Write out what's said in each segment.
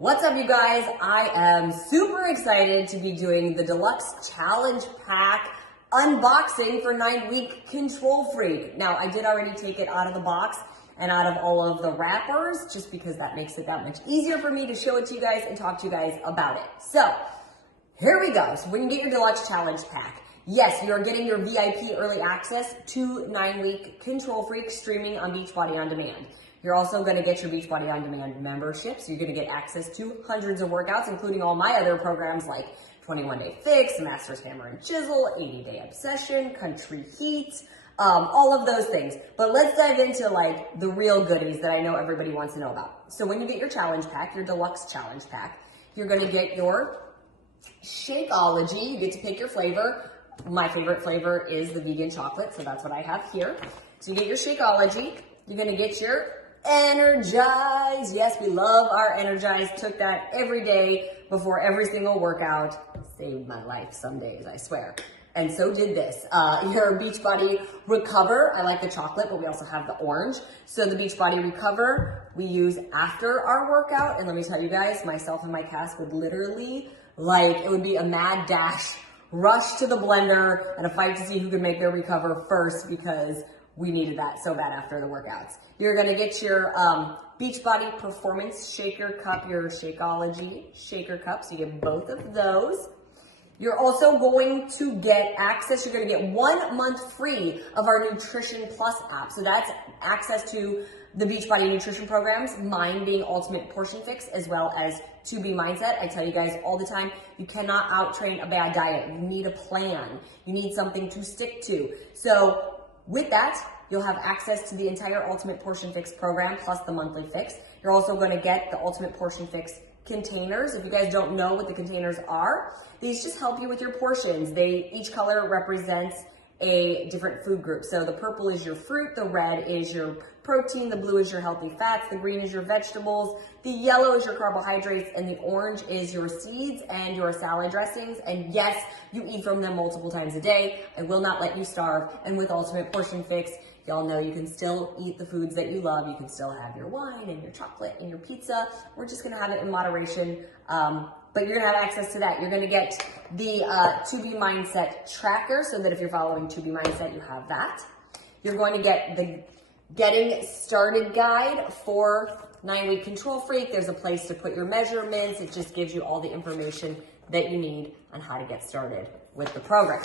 What's up, you guys? I am super excited to be doing the Deluxe Challenge Pack unboxing for 9-week Control Freak. Now, I did already take it out of the box and out of all of the wrappers, just because that makes it that much easier for me to show it to you guys and talk to you guys about it. So, here we go. So when you get your Deluxe Challenge Pack, yes, you're getting your VIP early access to 9-week Control Freak streaming on Beachbody On Demand. You're also going to get your Beachbody On Demand membership, so you're going to get access to hundreds of workouts, including all my other programs like 21-Day Fix, Masters Hammer and Chisel, 80-Day Obsession, Country Heat, all of those things. But let's dive into like the real goodies that I know everybody wants to know about. So when you get your challenge pack, your Deluxe Challenge Pack, you're going to get your Shakeology. You get to pick your flavor. My favorite flavor is the vegan chocolate, so that's what I have here. So you get your Shakeology. You're going to get your Energize. Yes, we love our Energize. Took that every day before every single workout. Saved my life some days, I swear. And so did this. Your Beachbody Recover. I like the chocolate, but we also have the orange. So the Beachbody Recover we use after our workout. And let me tell you guys, myself and my cast would literally, it would be a mad dash, rush to the blender and a fight to see who could make their Recover first, because we needed that so bad after the workouts. You're gonna get your Beachbody Performance Shaker Cup, your Shakeology Shaker Cup, so you get both of those. You're also going to get access, you're gonna get 1 month free of our Nutrition Plus app. So that's access to the Beachbody nutrition programs, mine being Ultimate Portion Fix, as well as 2B Mindset. I tell you guys all the time, you cannot out-train a bad diet. You need a plan. You need something to stick to. So with that, you'll have access to the entire Ultimate Portion Fix program, plus the monthly fix. You're also going to get the Ultimate Portion Fix containers. If you guys don't know what the containers are, these just help you with your portions. Each color represents a different food group. So the purple is your fruit, the red is your protein, the blue is your healthy fats, the green is your vegetables, the yellow is your carbohydrates, and the orange is your seeds and your salad dressings. And yes, you eat from them multiple times a day. I will not let you starve. And with Ultimate Portion Fix, y'all know you can still eat the foods that you love. You can still have your wine and your chocolate and your pizza. We're just gonna have it in moderation. But you're gonna have access to that. You're gonna get the 2B Mindset tracker, so that if you're following 2B Mindset, you have that. You're going to get the Getting Started guide for 9-week Control Freak. There's a place to put your measurements. It just gives you all the information that you need on how to get started with the program.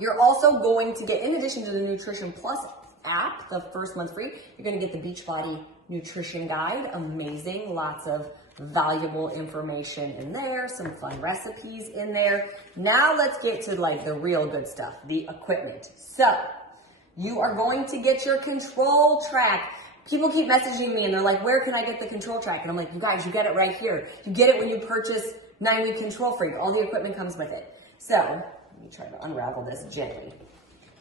You're also going to get, in addition to the Nutrition Plus app, the first month free, you're going to get the Beachbody Nutrition Guide. Amazing. Lots of valuable information in there, some fun recipes in there. Now let's get to the real good stuff, the equipment. So you are going to get your control track. People keep messaging me and they're like, where can I get the control track? And I'm like, you guys, you get it right here. You get it when you purchase 9-week Control Freak. All the equipment comes with it. So let me try to unravel this gently.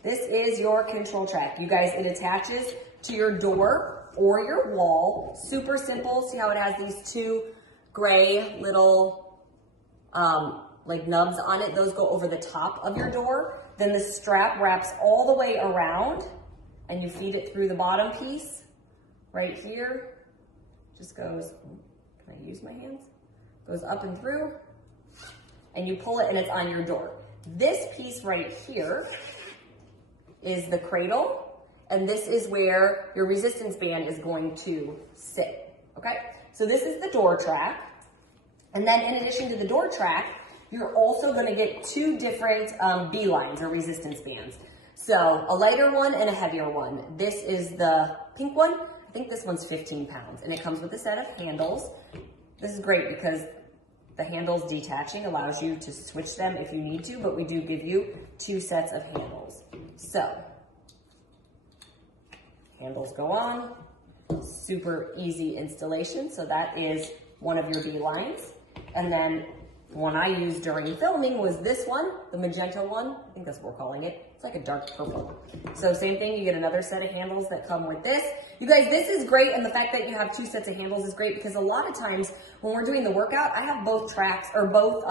This is your control track. You guys, it attaches to your door or your wall. Super simple. See how it has these two gray little nubs on it? Those go over the top of your door. Then the strap wraps all the way around and you feed it through the bottom piece right here. Just goes, can I use my hands? Goes up and through, and you pull it and it's on your door. This piece right here is the cradle, and this is where your resistance band is going to sit, okay? So this is the door track. And then in addition to the door track, you're also gonna get 2 different B lines or resistance bands. So a lighter one and a heavier one. This is the pink one. I think this one's 15 pounds, and it comes with a set of handles. This is great because the handles detaching allows you to switch them if you need to, but we do give you 2 sets of handles. So handles go on, super easy installation. So that is one of your B lines. And then one I used during filming was this one, the magenta one. I think that's what we're calling it. It's like a dark purple. So same thing, you get another set of handles that come with this. You guys, this is great, and the fact that you have 2 sets of handles is great because a lot of times when we're doing the workout, I have both tracks or both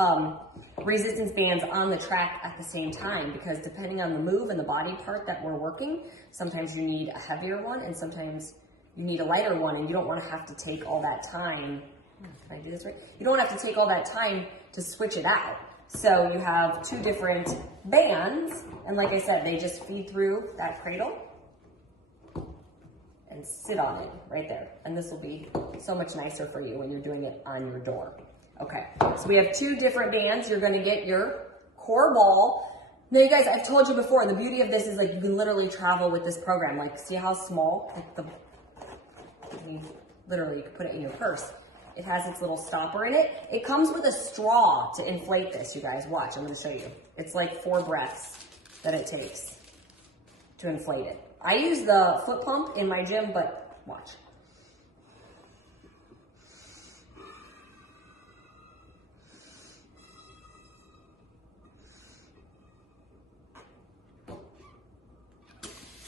resistance bands on the track at the same time, because depending on the move and the body part that we're working, sometimes you need a heavier one and sometimes you need a lighter one, and you don't want to have to take all that time Can I do this right? You don't have to take all that time to switch it out. So you have two different bands, and like I said, they just feed through that cradle and sit on it right there. And this will be so much nicer for you when you're doing it on your door. Okay, so we have two different bands. You're gonna get your core ball. Now you guys, I've told you before, the beauty of this is like you can literally travel with this program. Like see how small, like you can put it in your purse. It has its little stopper in it. It comes with a straw to inflate this, you guys. Watch, I'm gonna show you. It's like 4 breaths that it takes to inflate it. I use the foot pump in my gym, but watch.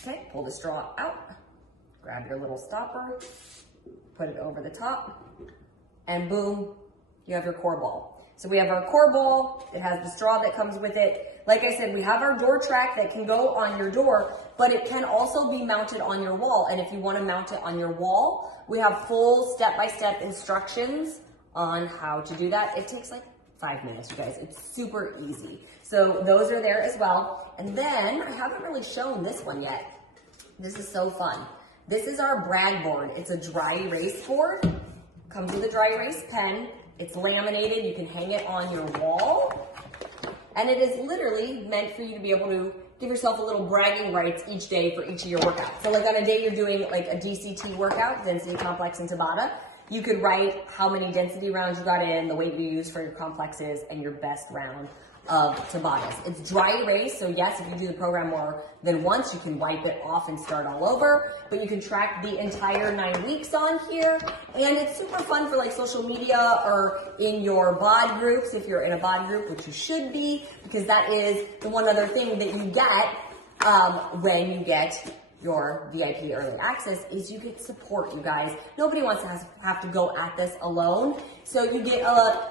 Okay, pull the straw out, grab your little stopper, put it over the top, and boom, you have your core ball. So we have our core ball, it has the straw that comes with it. Like I said, we have our door track that can go on your door, but it can also be mounted on your wall. And if you want to mount it on your wall, we have full step-by-step instructions on how to do that. It takes like 5 minutes, you guys. It's super easy. So those are there as well. And then I haven't really shown this one yet. This is so fun. This is our brag board. It's a dry erase board. Comes with a dry erase pen. It's laminated. You can hang it on your wall. And it is literally meant for you to be able to give yourself a little bragging rights each day for each of your workouts. So like on a day you're doing like a DCT workout, density complex and Tabata, you could write how many density rounds you got in, the weight you use for your complexes, and your best round of Tabatas. It's dry erase, so yes, if you do the program more than once, you can wipe it off and start all over, but you can track the entire 9 weeks on here, and it's super fun for like social media or in your bod groups, if you're in a bod group, which you should be, because that is the one other thing that you get when you get your VIP early access is you get support, you guys. Nobody wants to have to go at this alone. So you get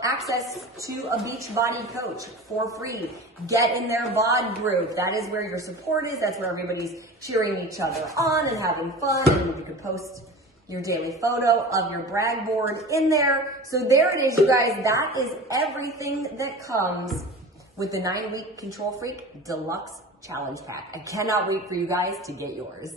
access to a Beachbody coach for free. Get in their bod group. That is where your support is. That's where everybody's cheering each other on and having fun. And you can post your daily photo of your brag board in there. So there it is, you guys. That is everything that comes with the 9-week Control Freak Deluxe Challenge Pack. I cannot wait for you guys to get yours.